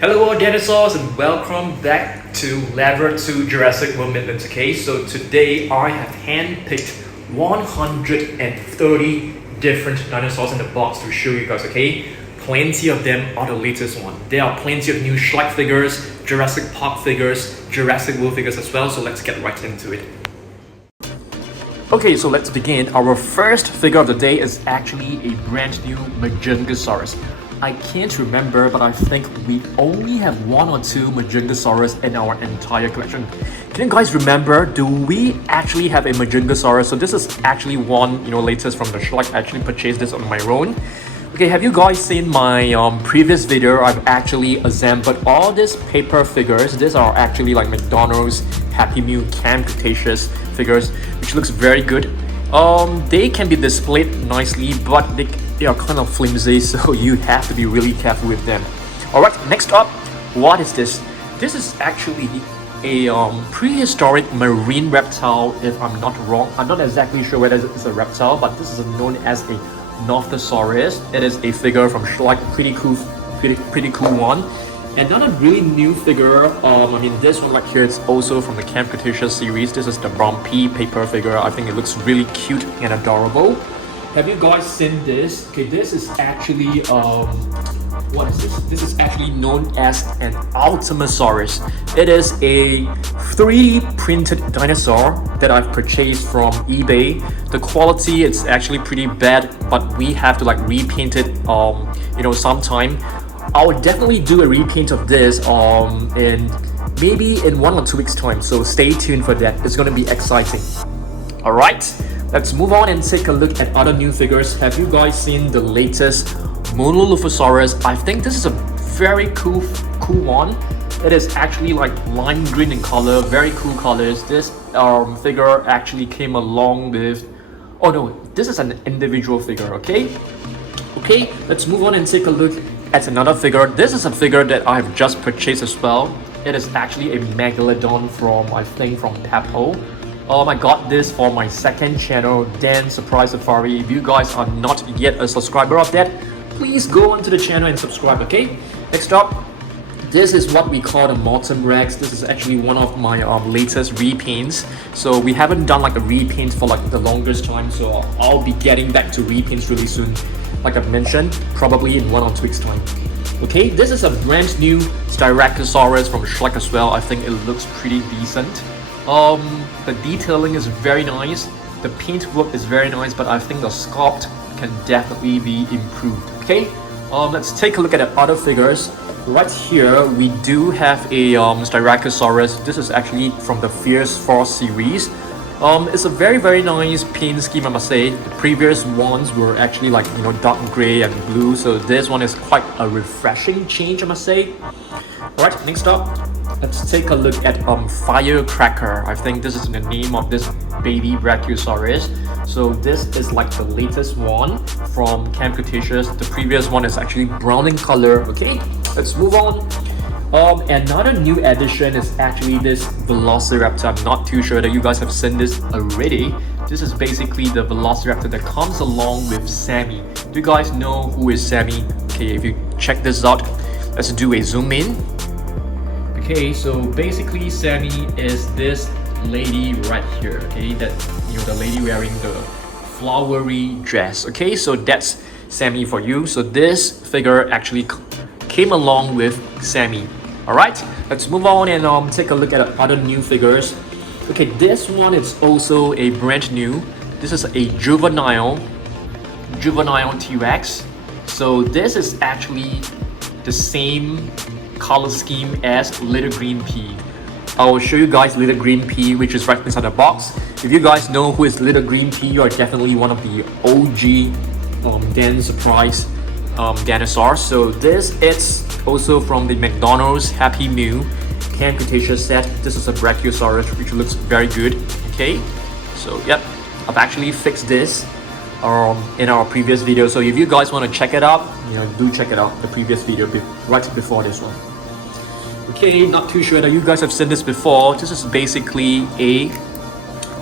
Hello all dinosaurs and welcome back to Level 2 Jurassic World Midlands. Okay, so today I have handpicked 130 different dinosaurs in the box to show you guys, okay? Plenty of them are the latest one. There are plenty of new Shrek figures, Jurassic Park figures, Jurassic World figures as well, so let's get right into it. Okay, so let's begin. Our first figure of the day is actually a brand new Magentasaurus. I can't remember, but I think we only have one or two Magentasaurus in our entire collection. Can you guys remember, do we actually have a Magentasaurus? So this is actually one, latest from the Shrek. I actually purchased this on my own. Okay, have you guys seen my previous video? I've actually assembled all these paper figures. These are actually like McDonald's Happy Meal Camp Cretaceous figures, which looks very good. They can be displayed nicely, but they are kind of flimsy, so you have to be really careful with them. Alright, next up, what is this? This is actually a prehistoric marine reptile, if I'm not wrong. I'm not exactly sure whether it's a reptile, but this is known as a Dilophosaurus. It is a figure from Shrek, pretty cool one. Another really new figure, this one right here, it's also from the Camp Cretaceous series. This is the Bumpy paper figure. I think it looks really cute and adorable. Have you guys seen this? Okay, this is actually, what is this? This is actually known as an Ultima Saurus. It is a 3D printed dinosaur that I've purchased from eBay. The quality is actually pretty bad, but we have to like repaint it, sometime. I would definitely do a repaint of this maybe in 1 or 2 weeks time, so stay tuned for that. It's gonna be exciting. Alright, let's move on and take a look at other new figures. Have you guys seen the latest Monolith Asaurus? I think this is a very cool one. It is actually like lime green in color, very cool colors. This figure actually came along with, oh no, this is an individual figure. Okay, let's move on and take a look at another figure. This is a figure that I have just purchased as well. It is actually a Megalodon from Peppo. I got this for my second channel, Dan Surprise Safari. If you guys are not yet a subscriber of that, please go onto the channel and subscribe, okay? Next up, this is what we call the Mottom Rex. This is actually one of my latest repaints. So we haven't done like a repaint for like the longest time, so I'll be getting back to repaints really soon. Like I've mentioned, probably in 1 or 2 weeks time. Okay, this is a brand new Styracosaurus from Shrek as well. I think it looks pretty decent. The detailing is very nice. The paint work is very nice, but I think the sculpt can definitely be improved. Okay, let's take a look at the other figures. Right here, we do have a Styracosaurus. This is actually from the Fierce Force series. It's a very nice paint scheme, I must say. The previous ones were actually like, dark gray and blue, so this one is quite a refreshing change, I must say. Alright, next up, let's take a look at Firecracker. I think this is the name of this baby Brachiosaurus. So this is like the latest one from Camp Cretaceous. The previous one is actually brown in color. Okay, let's move on. Another new addition is actually this Velociraptor. I'm not too sure that you guys have seen this already. This is basically the Velociraptor that comes along with Sammy. Do you guys know who is Sammy? Okay, if you check this out, let's do a zoom in. Okay, so basically Sammy is this lady right here. Okay, that the lady wearing the flowery dress. Okay, so that's Sammy for you. So this figure actually came along with Sammy. Alright, let's move on and take a look at other new figures. Okay, this one is also a brand new. This is a Juvenile T-Rex. So this is actually the same color scheme as Little Green Pea. I will show you guys Little Green Pea, which is right inside the box. If you guys know who is Little Green Pea, you are definitely one of the OG Dan Surprise dinosaurs. So this is also from the McDonald's Happy Meal Camp Cretaceous set. This is a Brachiosaurus, which looks very good. Okay, so yep, I've actually fixed this in our previous video. So if you guys want to check it out, do check it out, the previous video right before this one. Okay, not too sure that you guys have seen this before. This is basically a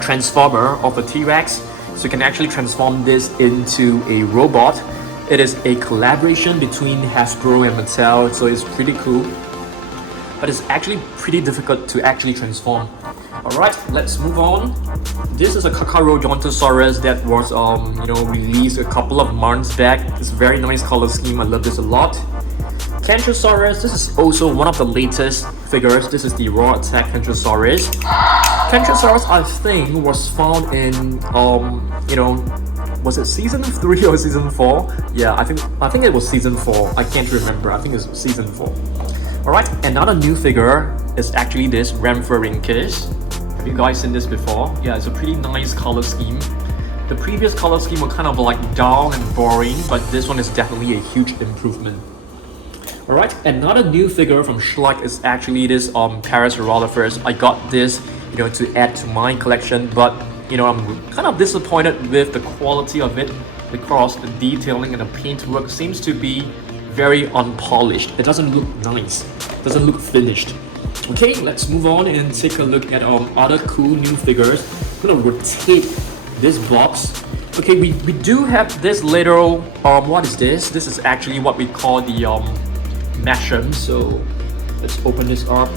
transformer of a T-Rex. So you can actually transform this into a robot. It is a collaboration between Hasbro and Mattel, so it's pretty cool. But it's actually pretty difficult to actually transform. Alright, let's move on. This is a Carnotaurus that was released a couple of months back. It's a very nice color scheme, I love this a lot. Kentrosaurus, this is also one of the latest figures. This is the Raw Attack Kentrosaurus. Kentrosaurus, I think, was found in was it season 3 or season 4? Yeah, I think it was season 4. I can't remember. I think it's season 4. Alright, another new figure is actually this Ramphorhynchus. Have you guys seen this before? Yeah, it's a pretty nice color scheme. The previous color scheme was kind of like dull and boring, but this one is definitely a huge improvement. Alright, another new figure from Shrek is actually this Parasaurolophus. I got this, to add to my collection, but I'm kind of disappointed with the quality of it because the detailing and the paintwork seems to be very unpolished. It doesn't look nice, doesn't look finished. Okay, let's move on and take a look at other cool new figures. I'm gonna rotate this box. Okay, we do have this little what is this? This is actually what we call the Masham. So let's open this up.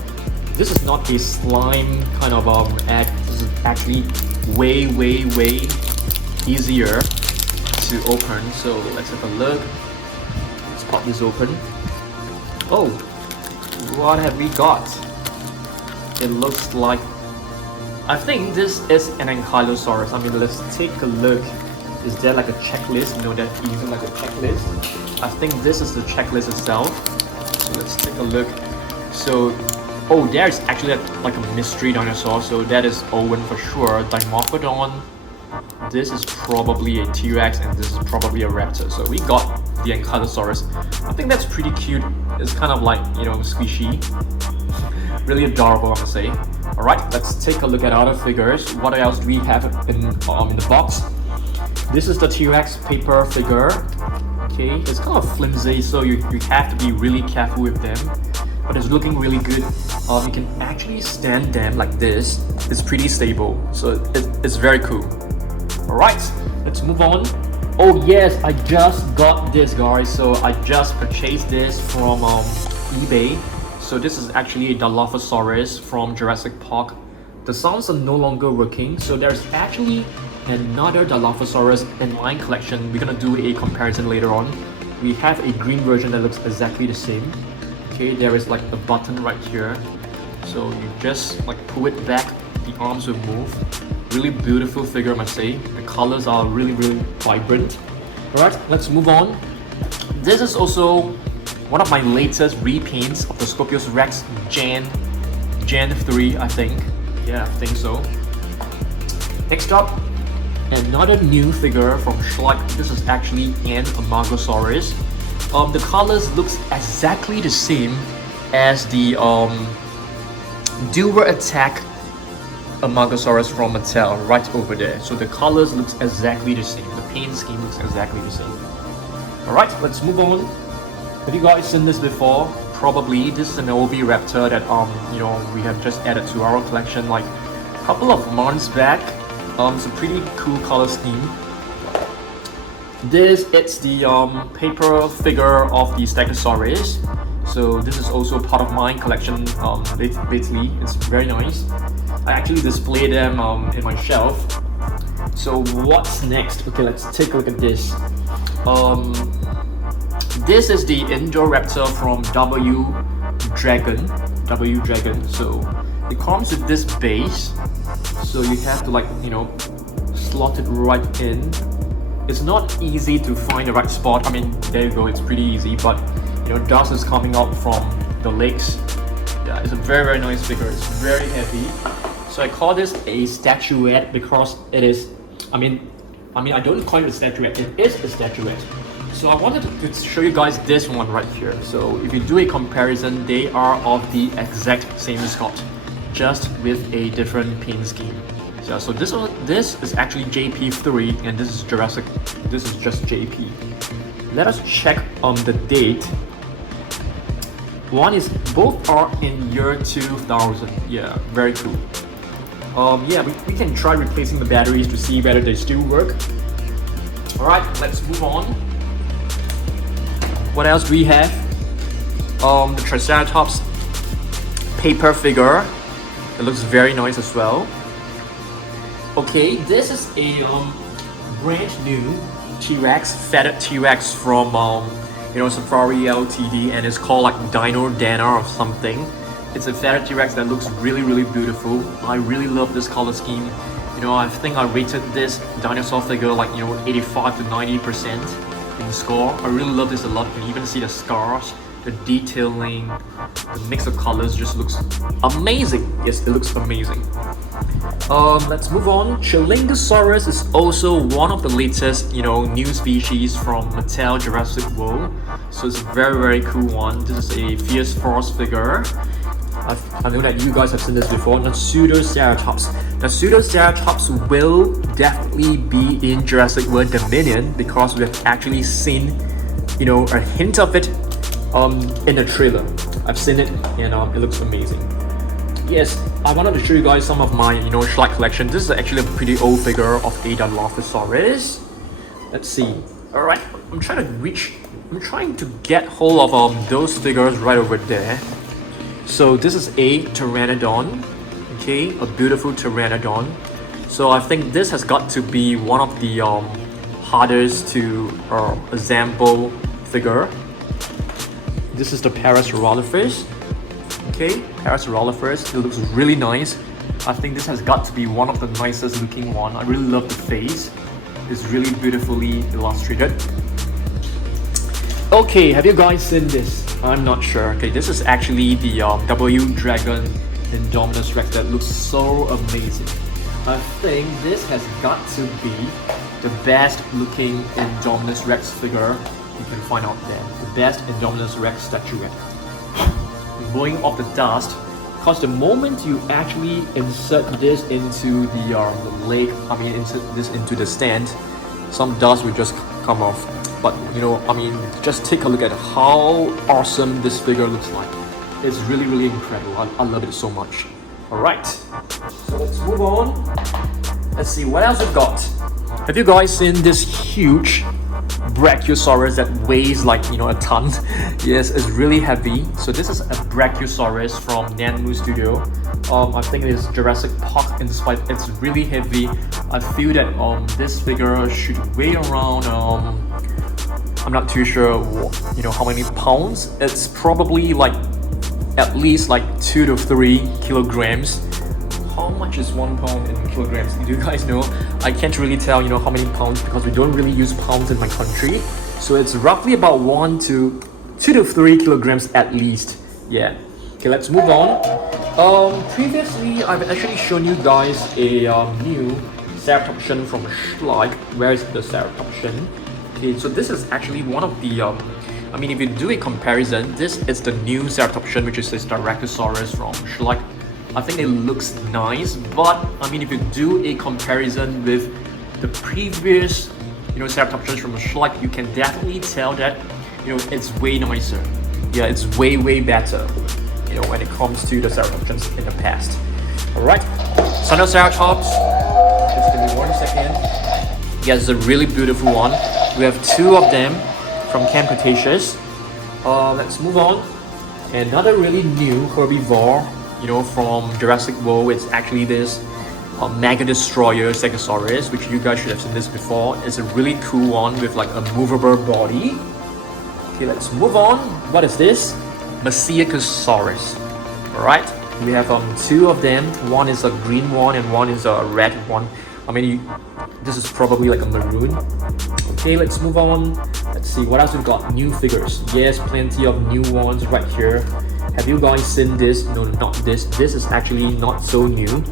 This is not a slime kind of egg. This is actually way easier to open. So let's have a look. Let's pop this open. Oh, what have we got? It looks like, I think this is an Ankylosaurus. I mean, let's take a look. Is there like a checklist? That even like a checklist. I think this is the checklist itself. So let's take a look. So, oh, there's actually like a mystery dinosaur. So that is Owen for sure. Dimorphodon. This is probably a T-Rex and this is probably a Raptor. So we got the Ankylosaurus. I think that's pretty cute. It's kind of like, squishy. Really adorable, I must say. Alright, let's take a look at other figures. What else do we have in the box? This is the T-Rex paper figure. Okay, it's kind of flimsy, so you have to be really careful with them. But it's looking really good. You can actually stand them like this. It's pretty stable, so it's very cool. Alright, let's move on. Oh yes, I just got this, guys. So I just purchased this from eBay. So this is actually a Dilophosaurus from Jurassic Park. The sounds are no longer working, so there's actually another Dilophosaurus in my collection. We're gonna do a comparison later on. We have a green version that looks exactly the same. Okay, there is like a button right here. So you just like pull it back, the arms will move. Really beautiful figure, I must say. The colors are really vibrant. Alright, let's move on. This is also one of my latest repaints of the Scorpios Rex Gen 3, I think. Yeah, I think so. Next up, another new figure from Shrek. This is actually an Magentasaurus. The colors looks exactly the same as the Dual Attack Magentasaurus from Mattel right over there. So the colors looks exactly the same. The paint scheme looks exactly the same. Alright, let's move on. Have you guys seen this before? Probably. This is an OB Raptor that we have just added to our collection like a couple of months back. It's a pretty cool color scheme. It's the paper figure of the Stegosaurus. So this is also part of my collection lately. It's very nice. I actually display them in my shelf. So what's next? Okay, let's take a look at this. This is the Indoraptor from Dragon. So it comes with this base. So you have to slot it right in. It's not easy to find the right spot. I mean, there you go, it's pretty easy, but dust is coming out from the legs. Yeah, it's a very nice figure. It's very heavy. So I call this a statuette because it is, I don't call it a statuette, it is a statuette. So I wanted to show you guys this one right here. So if you do a comparison, they are of the exact same sculpt, just with a different paint scheme. So this is actually JP3 and this is Jurassic. This is just JP. Let us check on the date. Both are in year 2000. Yeah, very cool. Yeah, we can try replacing the batteries to see whether they still work. Alright, let's move on. What else do we have? The Triceratops paper figure. It looks very nice as well. Okay, this is a brand new T-Rex, feathered T-Rex from Safari Ltd, and it's called like Dino Dana or something. It's a feathered T-Rex that looks really, really beautiful. I really love this color scheme. I think I rated this dinosaur figure like 85 to 90% in score. I really love this a lot. You can even see the scars, the detailing, the mix of colors just looks amazing. Yes, it looks amazing. Let's move on. Chilingosaurus is also one of the latest, new species from Mattel Jurassic World. So it's a very, very cool one. This is a fierce force figure. I know that you guys have seen this before. Now, Pseudoceratops. Now, Pseudoceratops will definitely be in Jurassic World Dominion because we have actually seen, a hint of it in the trailer. I've seen it and it looks amazing. Yes, I wanted to show you guys some of my, Shrek collection. This is actually a pretty old figure of a Dilophosaurus. Let's see. Alright, I'm trying to get hold of those figures right over there. So this is a Pteranodon, okay, a beautiful Pteranodon. So I think this has got to be one of the hardest to assemble figure. This is the Parasaurolophus, okay, Parasaurolophus. It looks really nice. I think this has got to be one of the nicest looking one. I really love the face. It's really beautifully illustrated. Okay, have you guys seen this? I'm not sure. Okay, this is actually the Dragon Indominus Rex that looks so amazing. I think this has got to be the best looking Indominus Rex figure you can find out there. The best Indominus Rex statuette. Blowing off the dust, because the moment you actually insert this into the leg, into the stand, some dust will just come off. But just take a look at how awesome this figure looks like. It's really, really incredible. I love it so much. Alright, so let's move on. Let's see what else we've got. Have you guys seen this huge Brachiosaurus that weighs like a ton? Yes, it's really heavy. So this is a Brachiosaurus from Nanmu Studio. I think it is Jurassic Park inspired. It's really heavy. I feel that this figure should weigh around I'm not too sure how many pounds. It's probably like at least like 2 to 3 kilograms. How much is 1 pound in kilograms? Do you guys know? I can't really tell how many pounds because we don't really use pounds in my country. So it's roughly about 2 to 3 kilograms at least. Yeah. Okay, let's move on. Previously I've actually shown you guys a new Ceratopsian from Shrek. Where is the Ceratopsian? Okay, so this is actually one of the if you do a comparison, this is the new Ceratopsian, which is this Directorsaurus from Shrek. I think it looks nice, but if you do a comparison with the previous Ceratopsians from Shrek, you can definitely tell that it's way nicer. Yeah, it's way better when it comes to the Ceratopsians in the past. Alright, Ceratops. Just give me 1 second. Yes, it's a really beautiful one. We have 2 of them from Camp Cretaceous. Let's move on. Another really new herbivore, from Jurassic World. It's actually this Mega Destroyer Stegosaurus, which you guys should have seen this before. It's a really cool one with like a movable body. Okay, let's move on. What is this? Messicasaurus. Alright, we have 2 of them. One is a green one and one is a red one. This is probably like a maroon. Okay, let's move on. Let's see what else we've got. New figures. Yes, plenty of new ones right here. Have you guys seen this? No, not this. This is actually not so new.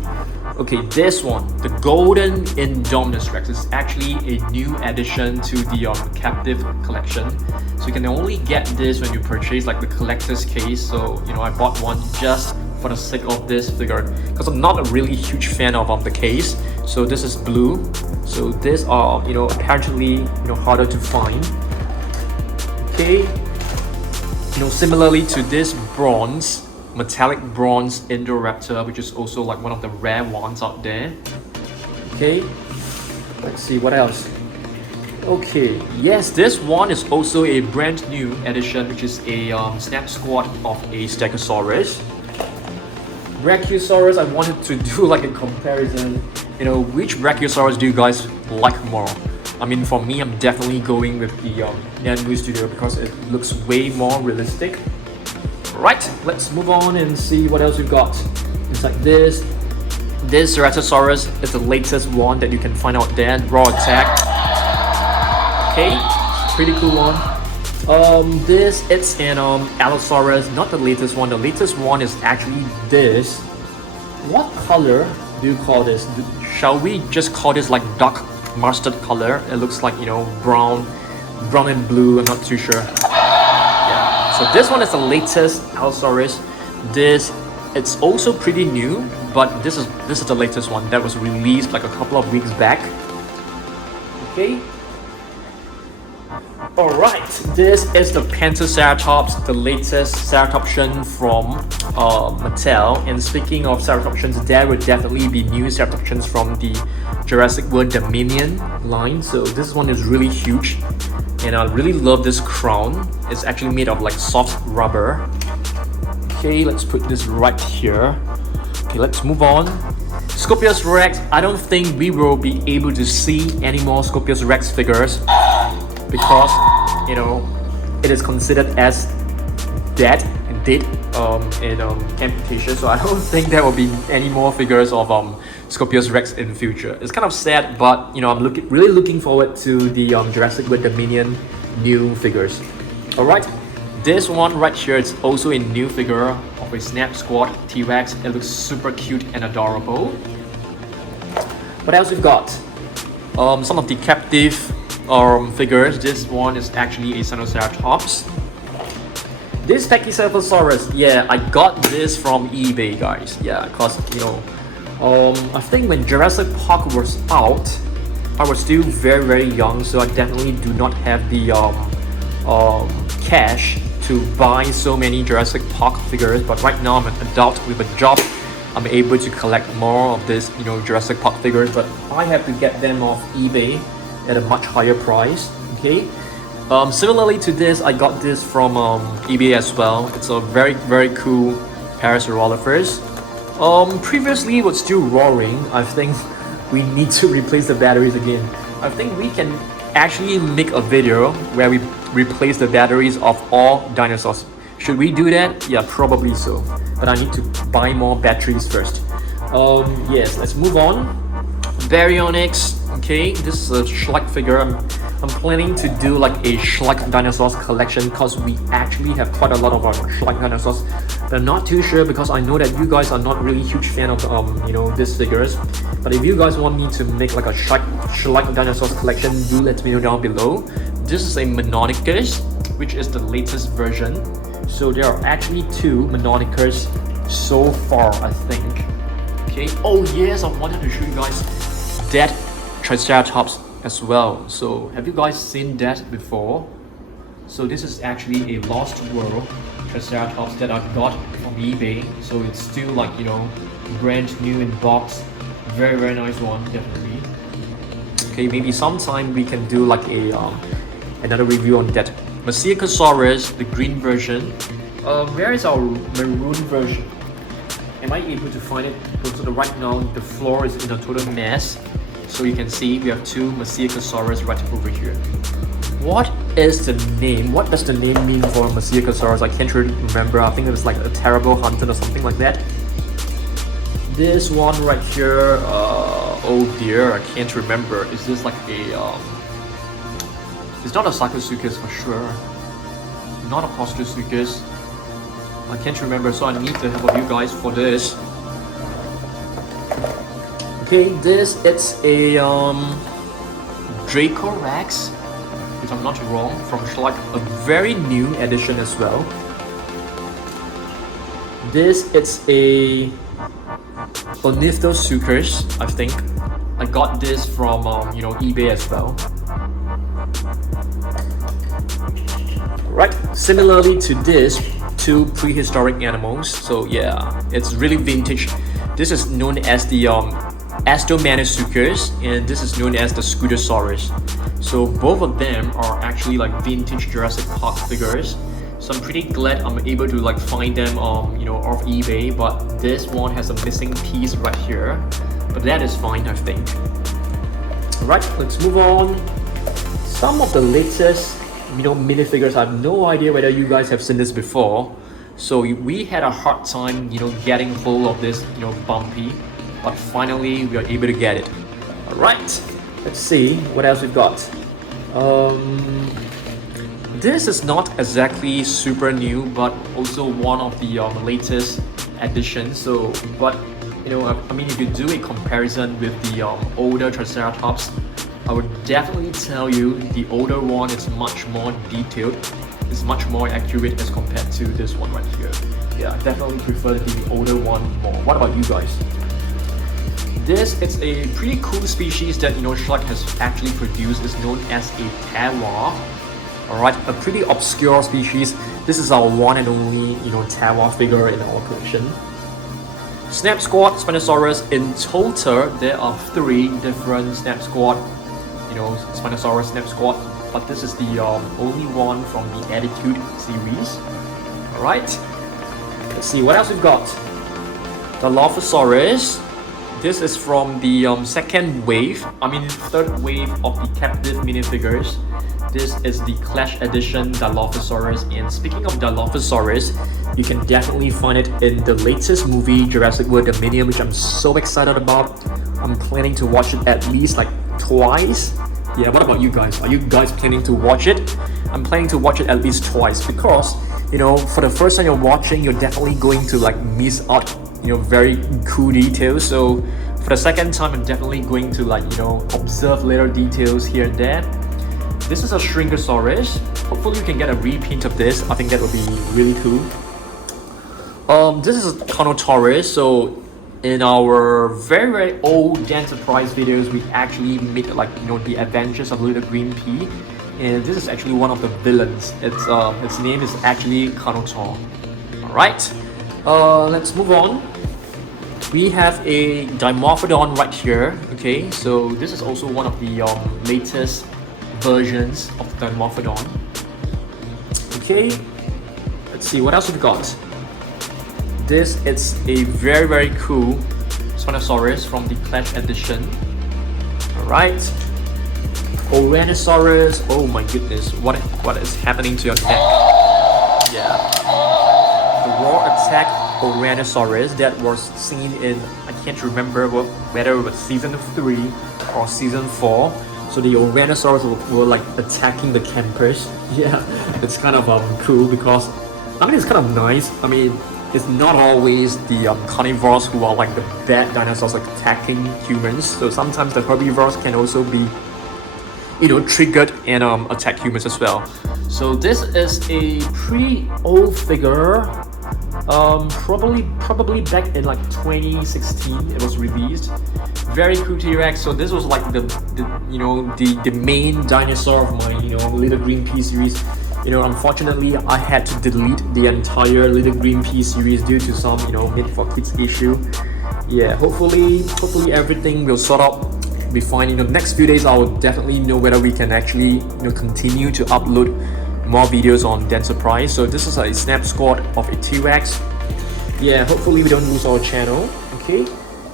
Okay, this one, the Golden Indominus Rex, is actually a new addition to the captive collection. So you can only get this when you purchase like the collector's case. So I bought one just for the sake of this figure because I'm not a really huge fan of the case. So this is blue. So these are apparently harder to find. Okay. Similarly to this bronze, metallic bronze Indoraptor, which is also like one of the rare ones out there. Okay, let's see what else. Okay, yes, this one is also a brand new edition, which is a snap squad of a Stegosaurus. Brachiosaurus, I wanted to do like a comparison. You know, which Brachiosaurus do you guys like more? I mean, for me, I'm definitely going with the Nanbu Studio because it looks way more realistic. Right, let's move on and see what else we've got. It's like this. This Directorsaurus is the latest one that you can find out there. Raw attack. Okay, pretty cool one. This it's an Allosaurus, not the latest one. The latest one is actually this. What color do you call this? Shall we just call this like dark mustard color? It looks like, you know, brown and blue. I'm not too sure. Yeah. So this one is the latest Allosaurus. This it's also pretty new, but this is the latest one that was released like a couple of weeks back. Okay. Alright, this is the Pentaceratops, the latest Ceratopsian from Mattel. And speaking of Ceratopsians, there will definitely be new Ceratopsians from the Jurassic World Dominion line. So this one is really huge, and I really love this crown. It's actually made of like soft rubber. Okay, let's put this right here. Okay, let's move on. Scorpios Rex, I don't think we will be able to see any more Scorpios Rex figures, because, you know, it is considered as dead in amputation, so I don't think there will be any more figures of Scorpios Rex in future. It's kind of sad, but you know, I'm really looking forward to the Jurassic World Dominion new figures. Alright, this one right here is also a new figure of a Snap Squad T-Rex. It looks super cute and adorable. What else we've got? Some of the captive figures. This one is actually a Ceratops. This Pachycephalosaurus, yeah, I got this from eBay, guys. Yeah, because, you know, I think when Jurassic Park was out, I was still very young, so I definitely do not have the cash to buy so many Jurassic Park figures. But right now I'm an adult with a job. I'm able to collect more of this, you know, Jurassic Park figures, but I have to get them off eBay at a much higher price. Okay. Similarly to this, I got this from eBay as well. It's a very cool Parasaurolophus. Previously it was still roaring. I think we need to replace the batteries again. I think we can actually make a video where we replace the batteries of all dinosaurs. Should we do that? Yeah, probably so. But I need to buy more batteries first. Yes, let's move on. Baryonyx. Okay, this is a Shrek figure. I'm planning to do like a Shrek dinosaurs collection because we actually have quite a lot of Shrek dinosaurs. But I'm not too sure because I know that you guys are not really huge fan of you know, these figures. But if you guys want me to make like a Shrek dinosaurs collection, do let me know down below. This is a Monolithus, which is the latest version. So there are actually two Monolithus so far, I think. Okay. Oh yes, I wanted to show you guys that Triceratops as well. So have you guys seen that before? So this is actually a Lost World Triceratops that I got from eBay. So it's still like, you know, brand new in box. Very nice one, definitely. Okay, maybe sometime we can do like a another review on that. Messicasaurus, the green version. Where is our maroon version? Am I able to find it? So right now the floor is in a total mess. So you can see we have two Messicasaurus right over here. What is the name? What does the name mean for Messicasaurus? I can't really remember. I think it was like a terrible hunter or something like that. This one right here, oh dear, I can't remember. Is this like a it's not a Sarcosuchus for sure. Not a Postosuchus. I can't remember, so I need the help of you guys for this. Okay, this it's a Draco Rex, if I'm not wrong, from Shrek, a very new edition as well. This it's a Ornithosuchus, I think. I got this from you know, eBay as well. Right, similarly to this, two prehistoric animals. So yeah, it's really vintage. This is known as the Astomanosuchus, and this is known as the Scutosaurus. So both of them are actually like vintage Jurassic Park figures. So I'm pretty glad I'm able to like find them off eBay, but this one has a missing piece right here. But that is fine, I think. Alright, let's move on. Some of the latest minifigures, I have no idea whether you guys have seen this before. So we had a hard time, getting hold of this, Bumpy, but finally we are able to get it. Alright, let's see what else we've got. This is not exactly super new, but also one of the latest additions. So, but I mean, if you do a comparison with the older Triceratops, I would definitely tell you the older one is much more detailed. It's much more accurate as compared to this one right here. Yeah, I definitely prefer the older one more. What about you guys? This is a pretty cool species that Shrek has actually produced. It's known as a Terroir. Alright, a pretty obscure species. This is our one and only Terroir figure in our collection. Snap Squad Spinosaurus. In total, there are 3 different Snap Squad, Spinosaurus Snap Squad, but this is the only one from the Attitude series. Alright, let's see what else we've got. Dilophosaurus. This is from the third wave of the captive minifigures. This is the Clash Edition Dilophosaurus, and speaking of Dilophosaurus, you can definitely find it in the latest movie Jurassic World Dominion, which I'm so excited about. I'm planning to watch it at least like twice. Yeah, what about you guys? Are you guys planning to watch it? I'm planning to watch it at least twice because, for the first time you're watching, you're definitely going to like miss out, very cool details. So for the second time, I'm definitely going to like, observe little details here and there. This is a Shrinkosaurus. Hopefully you can get a reprint of this. I think that would be really cool. This is a Carnotaurus. So in our very, very old Enterprise videos, we actually made like the adventures of Little Green Pea, and this is actually one of the villains. Its name is actually Carnotaur. Alright, let's move on. We have a Dimorphodon right here. Okay, so this is also one of the latest versions of the Dimorphodon. Okay, let's see what else we've got. This is a very, very cool Spinosaurus from the Clash Edition. Alright. Ouranosaurus. Oh my goodness, what is happening to your neck? Yeah. The raw attack Ouranosaurus that was seen in, I can't remember whether it was season 3 or season 4. So the Ouranosaurus were like attacking the campers. Yeah, it's kind of cool because, it's kind of nice. It's not always the carnivores who are like the bad dinosaurs like attacking humans. So sometimes the herbivores can also be, triggered and attack humans as well. So this is a pretty old figure. Probably back in like 2016 it was released. Very cool T-Rex. So this was like the main dinosaur of my Little Green Pea series. Unfortunately, I had to delete the entire Little Green Pea series due to some, Made for Kids issue. Yeah, hopefully everything will sort out, be fine. Next few days, I'll definitely know whether we can actually, continue to upload more videos on Enterprise. So this is a Snap Squad of a T-Rex. Yeah, hopefully we don't lose our channel. Okay,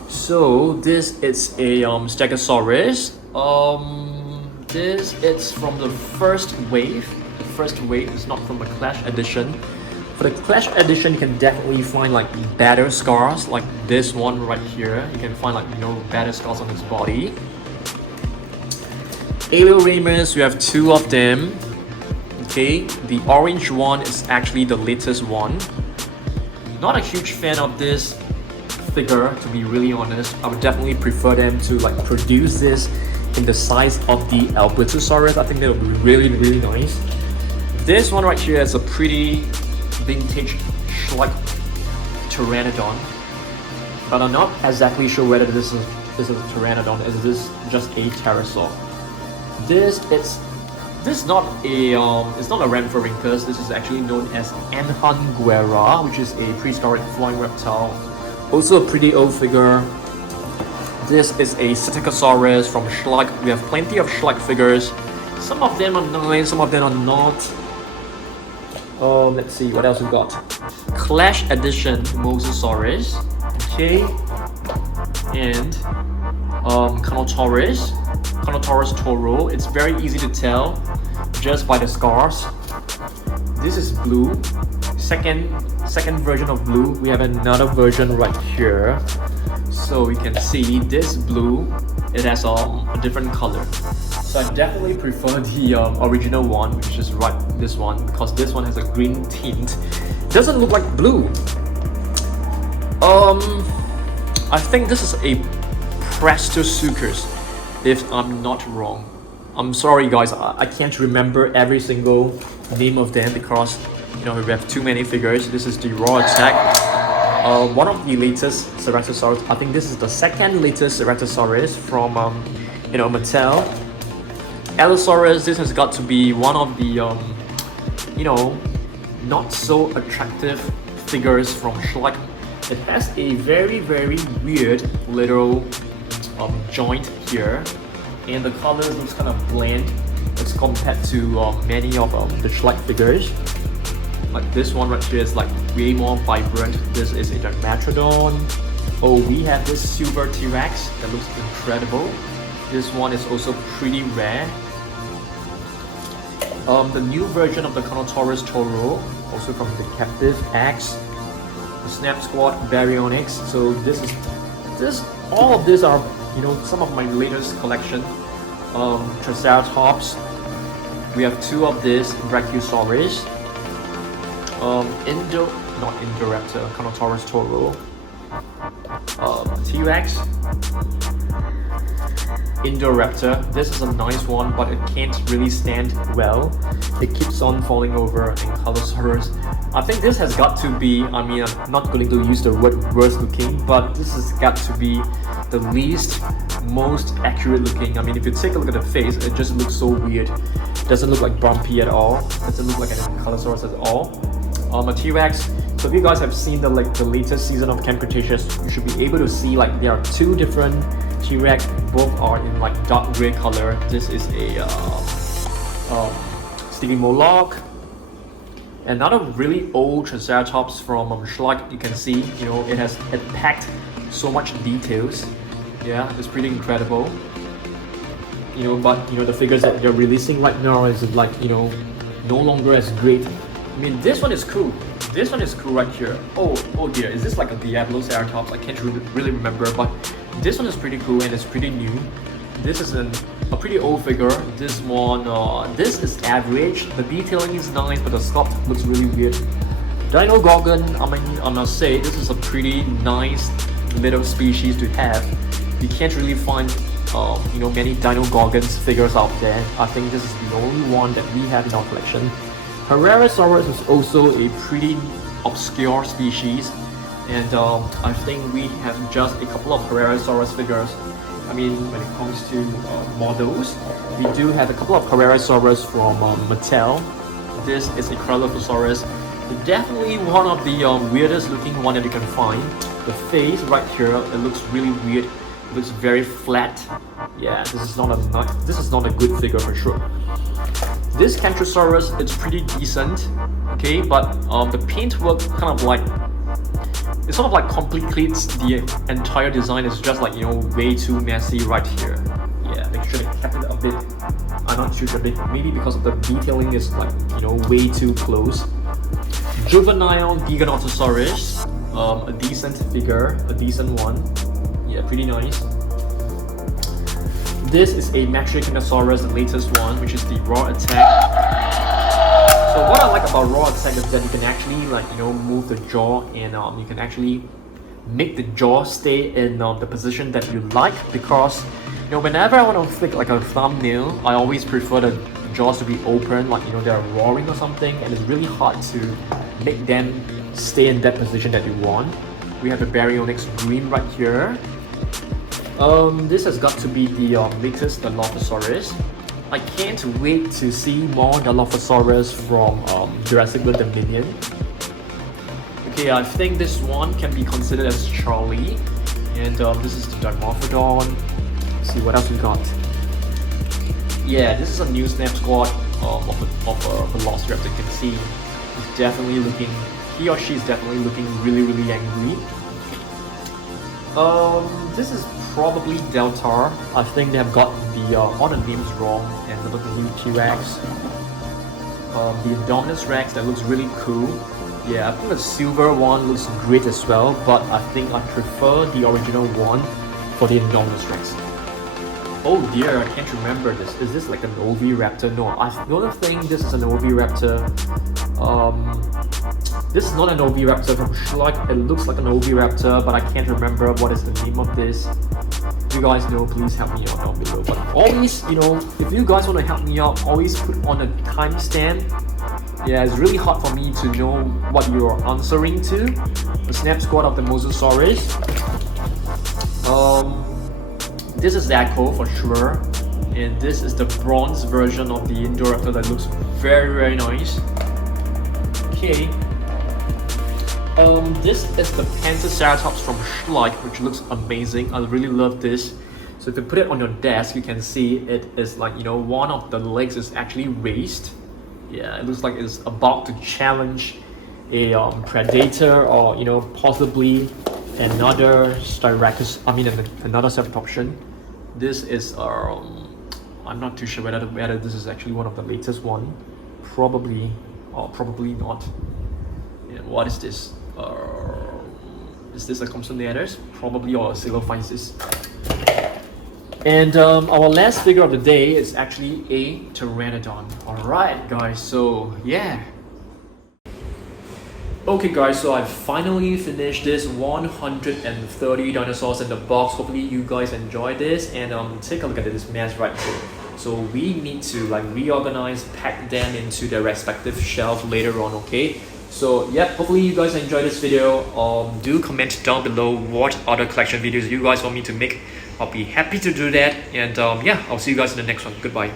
so this is a Stegosaurus. This is from the first wave. First wave is not from the Clash Edition. For the Clash Edition, you can definitely find like battle scars, like this one right here. You can find like battle scars on his body. Alioramus, we have 2 of them. Okay, the orange one is actually the latest one. Not a huge fan of this figure, to be really honest. I would definitely prefer them to like produce this in the size of the Albertosaurus. I think that would be really, really nice. This one right here is a pretty vintage Shrek Pteranodon, but I'm not exactly sure whether this is a Pteranodon. Is this just a pterosaur? It's not a Rhamphorhynchus. This is actually known as Anhanguera, which is a prehistoric flying reptile. Also a pretty old figure. This is a Messicasaurus from Shrek. We have plenty of Shrek figures. Some of them are nice, some of them are not. Let's see what else we got. Clash Edition Mosasaurus. Okay. And Carnotaurus Toro. It's very easy to tell just by the scars. This is blue. Second version of blue. We have another version right here. So you can see this blue, it has a different color. So I definitely prefer the original one, which is this one, because this one has a green tint. Doesn't look like blue. I think this is a Prestosuchus, if I'm not wrong. I'm sorry guys, I can't remember every single name of them because we have too many figures. This is the Raw Attack. One of the latest Ceratosaurus. I think this is the second latest Ceratosaurus from Mattel. Allosaurus. This has got to be one of the not so attractive figures from Shrek. It has a very weird little joint here, and the colors looks kind of bland as compared to many of the Shrek figures. Like this one right here is like way more vibrant. This is a Dimetrodon. Oh, we have this silver T-Rex that looks incredible. This one is also pretty rare. The new version of the Carnotaurus Toro, also from the Captive X. The Snap Squad Baryonyx. So all of these are some of my latest collection. Triceratops. We have two of this Brachiosaurus. Indoraptor, Carnotaurus Toro, T-Rex, Indoraptor. This is a nice one, but it can't really stand well. It keeps on falling over. Ankylosaurus. I think this has got to be, I'm not going to use the word worst looking, but this has got to be the most accurate looking. If you take a look at the face, it just looks so weird. It doesn't look like bumpy at all. It doesn't look like an Ankylosaurus at all. A T-Rex. So if you guys have seen the latest season of Camp Cretaceous, you should be able to see there are two different T-Rex. Both are in dark gray color. This is a Stevie Moloch. Another really old Triceratops from Shrek. You can see, it packed so much details. Yeah, it's pretty incredible. But the figures that they're releasing right now is no longer as great. This one is cool. This one is cool right here. Oh dear, is this like a Diablo Ceratops? I can't really remember, but this one is pretty cool and it's pretty new. This is a pretty old figure. This one, this is average. The detailing is nice, but the sculpt looks really weird. Dino Gorgon, I must say, this is a pretty nice little species to have. You can't really find many Dino Gorgons figures out there. I think this is the only one that we have in our collection. Herrerasaurus is also a pretty obscure species, and I think we have just a couple of Herrerasaurus figures. When it comes to models, we do have a couple of Herrerasaurus from Mattel. This is a Dilophosaurus. Definitely one of the weirdest looking one that you can find. The face right here, it looks really weird. It looks very flat. Yeah, this is not a good figure for sure. This Kentrosaurus, it's pretty decent, okay, but the paintwork it sort of completes the entire design. It's just way too messy right here. Yeah, make sure they kept it a bit. I'm not sure a bit, maybe because of the detailing is way too close. Juvenile Giganotosaurus, a decent figure, a decent one. Yeah, pretty nice. This is a Magentasaurus, the latest one, which is the Raw Attack. So what I like about Raw Attack is that you can actually move the jaw, and you can actually make the jaw stay in the position that you like, because whenever I want to flick a thumbnail, I always prefer the jaws to be open, they're roaring or something, and it's really hard to make them stay in that position that you want. We have the Baryonyx Green right here. This has got to be the latest Dilophosaurus. I can't wait to see more Dilophosaurus from Jurassic Dominion. Okay, I think this one can be considered as Charlie. And this is the Dimorphodon. Let's see what else we got. Yeah, this is a new snap squad of a Velociraptor. You can see he's definitely looking, he or she is definitely looking really angry. This is probably Delta. I think they have gotten the all the names wrong, and look at the new T-Rex. The Indominus Rex, that looks really cool. Yeah, I think the silver one looks great as well, but I think I prefer the original one for the Indominus Rex. Oh dear, I can't remember this. Is this like an Oviraptor? No, I don't think this is an Oviraptor. This is not an Oviraptor from Shrek. It looks like an Oviraptor, but I can't remember what is the name of this. If you guys know, please help me out down below. But always, you know, if you guys want to help me out, always put on a timestamp. Yeah, it's really hard for me to know what you're answering to. The snap squad of the Mosasaurus. This is Echo for sure, and this is the bronze version of the Indoraptor that looks very nice. Okay. This is the Kentrosaurus from Shrek, which looks amazing. I really love this. So if you put it on your desk, you can see it is like, you know, one of the legs is actually raised. Yeah, it looks like it's about to challenge a predator, or you know, possibly another Styracosaurus. I mean, another Ceratops. This is I'm not too sure whether this is actually one of the latest one. Probably, or probably not. Yeah, what is this? Is this a Compsognathus? Probably, or a Dilophosa. And our last figure of the day is actually a Pteranodon. Alright guys, so yeah. Okay guys, so I've finally finished this 130 dinosaurs in the box. Hopefully you guys enjoyed this, and take a look at this mess right here. So we need to like reorganize, pack them into their respective shelf later on, okay? So yeah, hopefully you guys enjoyed this video. Do comment down below what other collection videos you guys want me to make. I'll be happy to do that, and yeah, I'll see you guys in the next one. Goodbye.